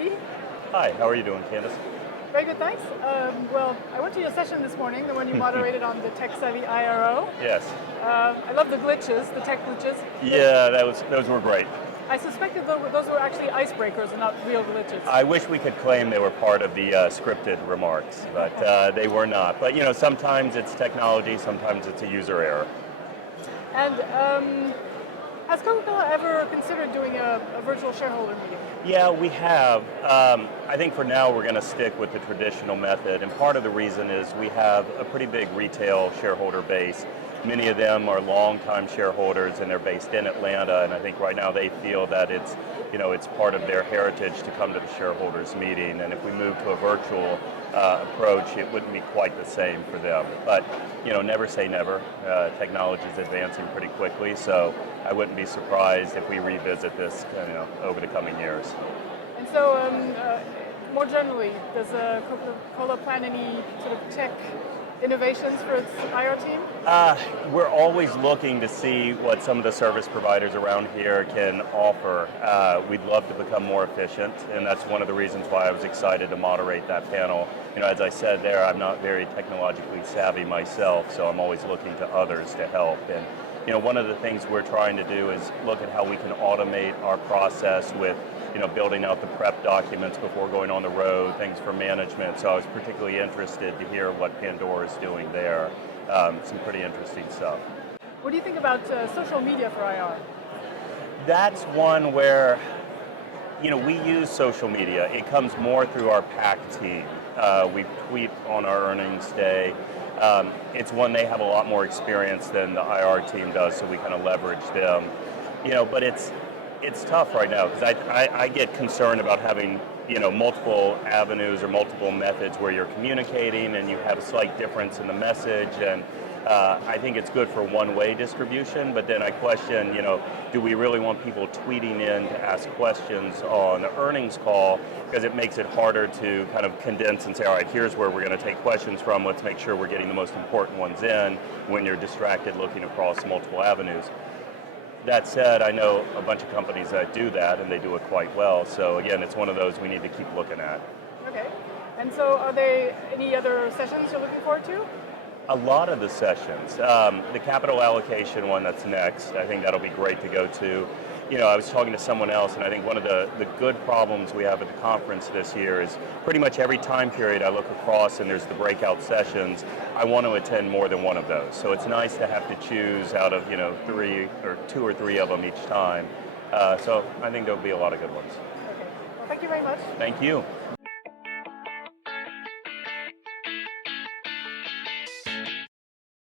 NIRI. Hi, how are you doing, Candace? Very good, thanks. Well, I went to your session this morning, the one you moderated on the tech-savvy IRO. Yes. I love the glitches, the tech glitches. Yeah, those were great. I suspected those were actually icebreakers and not real glitches. I wish we could claim they were part of the scripted remarks, but they were not. But sometimes it's technology, sometimes it's a user error. And has Coca-Cola ever considered doing a virtual shareholder meeting? Yeah, we have. I think for now we're going to stick with the traditional method, and part of the reason is we have a pretty big retail shareholder base. Many of them are longtime shareholders, and they're based in Atlanta. And I think right now they feel that it's part of their heritage to come to the shareholders meeting. And if we move to a virtual approach, it wouldn't be quite the same for them. But never say never. Technology is advancing pretty quickly, so I wouldn't be surprised if we revisit this over the coming years. And so, more generally, does Coca-Cola plan any sort of tech innovations for its IR team? We're always looking to see what some of the service providers around here can offer. We'd love to become more efficient, and that's one of the reasons why I was excited to moderate that panel. As I said there, I'm not very technologically savvy myself, so I'm always looking to others to help. And one of the things we're trying to do is look at how we can automate our process with building out the prep documents before going on the road, things for management. So I was particularly interested to hear what Pandora is doing there. Some pretty interesting stuff. What do you think about social media for IR? That's one where, we use social media. It comes more through our PAC team. We tweet on our earnings day. It's one they have a lot more experience than the IR team does, so we kind of leverage them. But it's tough right now because I get concerned about having multiple avenues or multiple methods where you're communicating and you have a slight difference in the message, and I think it's good for one-way distribution, but then I question, do we really want people tweeting in to ask questions on the earnings call, because it makes it harder to kind of condense and say, all right, here's where we're going to take questions from, let's make sure we're getting the most important ones in when you're distracted looking across multiple avenues. That said, I know a bunch of companies that do that, and they do it quite well. So again, it's one of those we need to keep looking at. Okay. And so are there any other sessions you're looking forward to? A lot of the sessions. The capital allocation one that's next, I think that'll be great to go to. I was talking to someone else, and I think one of the good problems we have at the conference this year is pretty much every time period I look across and there's the breakout sessions, I want to attend more than one of those. So it's nice to have to choose out of, two or three of them each time. So I think there'll be a lot of good ones. Okay. Well, thank you very much. Thank you.